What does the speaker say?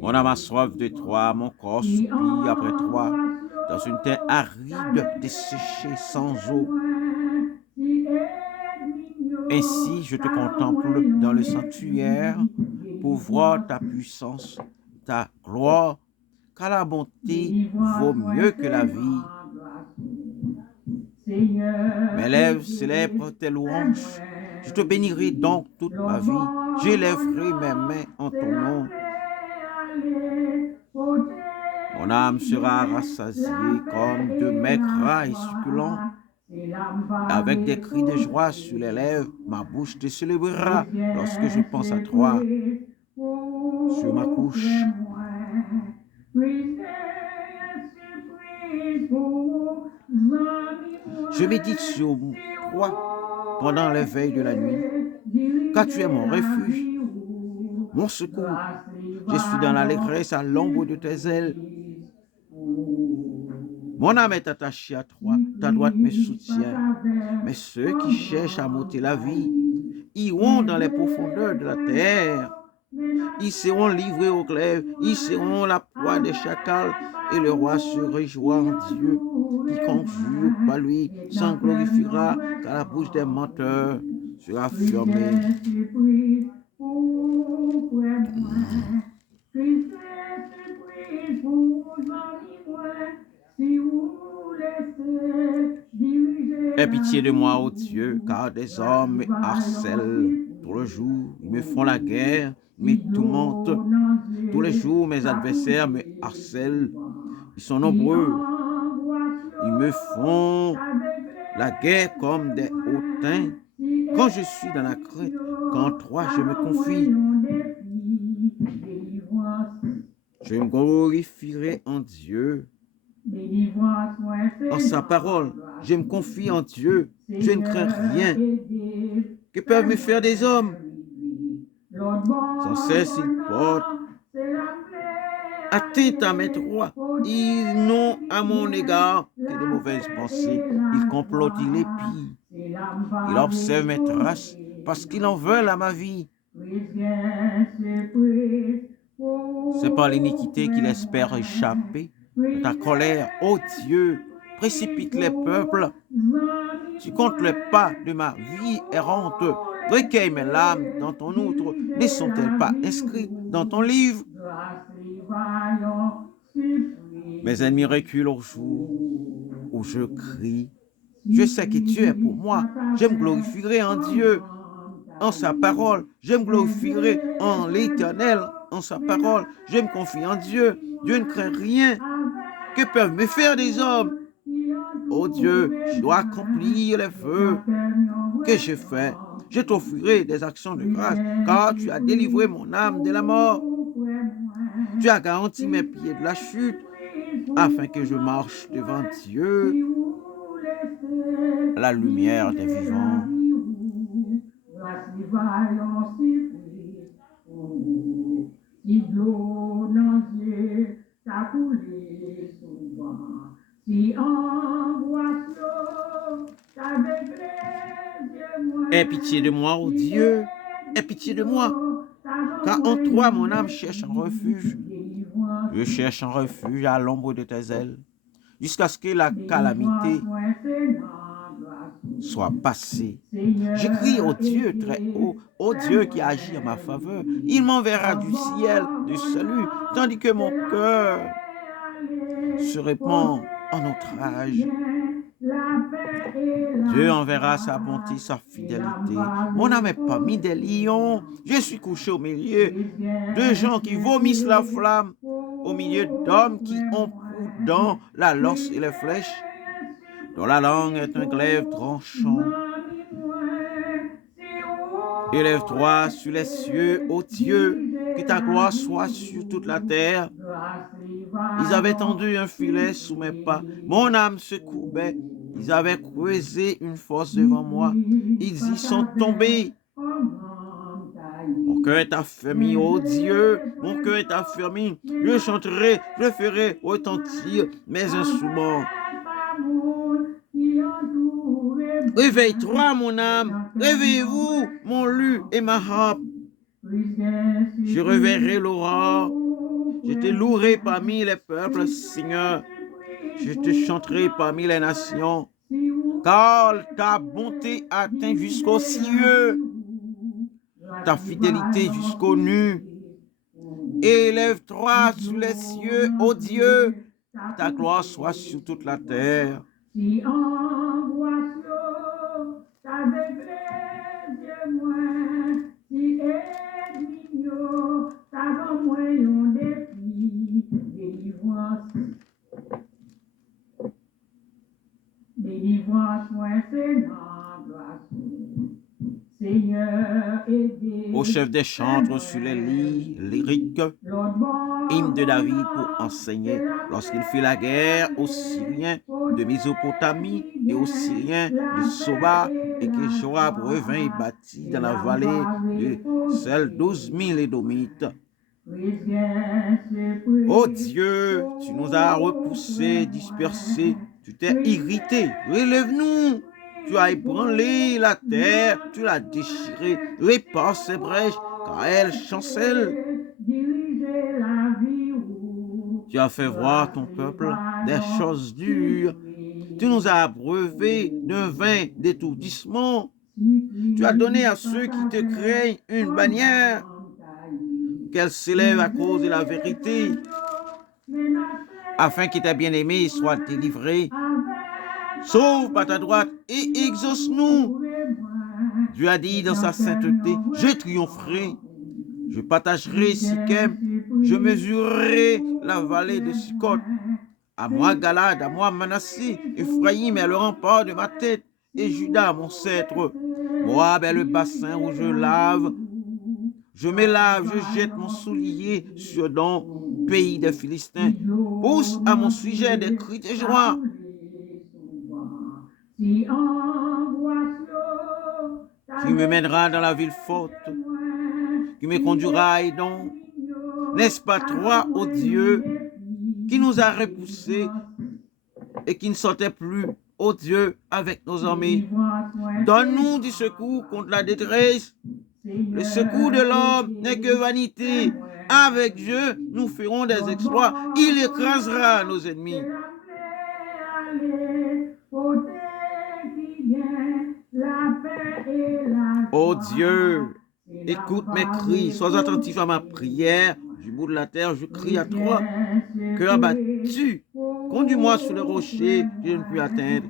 Mon âme a soif de toi, mon corps soupire après toi, dans une terre aride, desséchée, sans eau. Ainsi, je te contemple dans le sanctuaire pour voir ta puissance, ta gloire, car la bonté vaut mieux que la vie. Mes lèvres célèbrent tes louanges. Je te bénirai donc toute ma vie. J'élèverai mes mains en ton nom. Mon âme sera rassasiée comme de maigres et succulents. Avec des cris de joie sur les lèvres, ma bouche te célébrera lorsque je pense à toi. Sur ma couche, je médite sur toi pendant les veilles de la nuit, car tu es mon refuge, mon secours. Je suis dans l'allégresse à l'ombre de tes ailes. Mon âme est attachée à toi, ta droite me soutient. Mais ceux qui cherchent à m'ôter la vie iront dans les profondeurs de la terre. Ils seront livrés aux glaives, ils seront la proie des chacals, et le roi se réjouira en Dieu. Quiconque jure par lui s'en glorifiera, car la bouche des menteurs sera fermée. Aie pitié de moi, ô Dieu, car des hommes me harcèlent tout le jour. Ils me font la guerre, me tourmentent. Tous les jours, mes adversaires me harcèlent. Ils sont nombreux. Ils me font la guerre comme des hautains. Quand je suis dans la crainte, qu'en toi je me confie, je me glorifierai en Dieu, en sa parole. Je me confie en Dieu. Je ne crains rien. Que peuvent me faire des hommes? Sans cesse, ils portent atteinte à mes droits. Ils n'ont à mon égard que de mauvaises pensées. Ils complotent, ils l'épient. Ils observent mes traces parce qu'ils en veulent à ma vie. C'est par l'iniquité qu'ils espèrent échapper de ta colère. Ô Dieu, précipite les peuples. Tu comptes les pas de ma vie errante. Recueille mes larmes dans ton outre. Ne sont-elles pas inscrites dans ton livre? Mes ennemis reculent au jour où je crie. Je sais que tu es pour moi. Je me glorifierai en Dieu, en sa parole. Je me glorifierai en l'Éternel, en sa parole. Je me confie en Dieu. Dieu ne craint rien. Que peuvent me faire des hommes? Oh Dieu, je dois accomplir les vœux que j'ai faits. Je t'offrirai des actions de grâce, car tu as délivré mon âme de la mort. Tu as garanti mes pieds de la chute, afin que je marche devant Dieu, la lumière des vivants. Aie pitié de moi, ô Dieu, aie pitié de moi, car en toi mon âme cherche un refuge. Je cherche un refuge à l'ombre de tes ailes, jusqu'à ce que la calamité soit passée. Je crie au Dieu très haut, au Dieu qui agit en ma faveur. Il m'enverra du ciel du salut, tandis que mon cœur se répand en outrage. Dieu enverra sa bonté, sa fidélité. Mon âme est parmi des lions. Je suis couché au milieu de gens qui vomissent la flamme, au milieu d'hommes qui ont pour dents la lance et les flèches, dont la langue est un glaive tranchant. Élève-toi sur les cieux, ô Dieu, que ta gloire soit sur toute la terre. Ils avaient tendu un filet sous mes pas. Mon âme se courbait. Ils avaient creusé une fosse devant moi. Ils y sont tombés. Mon cœur est affermi, ô Dieu. Mon cœur est affermi. Je chanterai, je ferai retentir mes instruments. Réveille-toi, mon âme. Réveillez-vous, mon luth et ma harpe. Je reverrai l'aurore. Je te louerai parmi les peuples, Seigneur. Je te chanterai parmi les nations, car ta bonté atteint jusqu'aux cieux, ta fidélité jusqu'aux nues. Élève-toi sous les cieux, ô Dieu, ta gloire soit sur toute la terre. Au chef des chantres sur les lits lyriques, hymne de David pour enseigner lorsqu'il fit la guerre aux Syriens de Mésopotamie et aux Syriens de Soba, et que Joab revint et bâtit dans la vallée de celle 12 000 Édomites. Ô Dieu, tu nous as repoussés, dispersés, tu t'es irrité, relève-nous. Tu as ébranlé la terre, tu l'as déchirée, répare ses brèches, car elle chancelle. Tu as fait voir ton peuple des choses dures. Tu nous as abreuvés d'un vin d'étourdissement. Tu as donné à ceux qui te craignent une bannière, qu'elle s'élève à cause de la vérité, afin que tes bien-aimés soient délivrés. Sauve par ta droite et exauce-nous. Dieu a dit dans sa sainteté, je triompherai, je partagerai Sichem, je mesurerai la vallée de Sukkot. À moi Galade, à moi Manassé, Ephraïm est le rempart de ma tête, et Juda mon sceptre. Moab est le bassin où je lave. Je me lave, je jette mon soulier sur Don, pays des Philistins. Pousse à mon sujet des cris de joie. Qui me mènera dans la ville forte, qui me conduira à Édom. N'est-ce pas toi, ô Dieu, qui nous a repoussés et qui ne sortait plus, ô Dieu, avec nos armées? Donne-nous du secours contre la détresse. Le secours de l'homme n'est que vanité. Avec Dieu, nous ferons des exploits. Il écrasera nos ennemis. Ô Dieu, écoute mes cris, sois attentif à ma prière. Du bout de la terre, je crie à toi. Cœur battu, conduis-moi sur le rocher que je ne puis atteindre.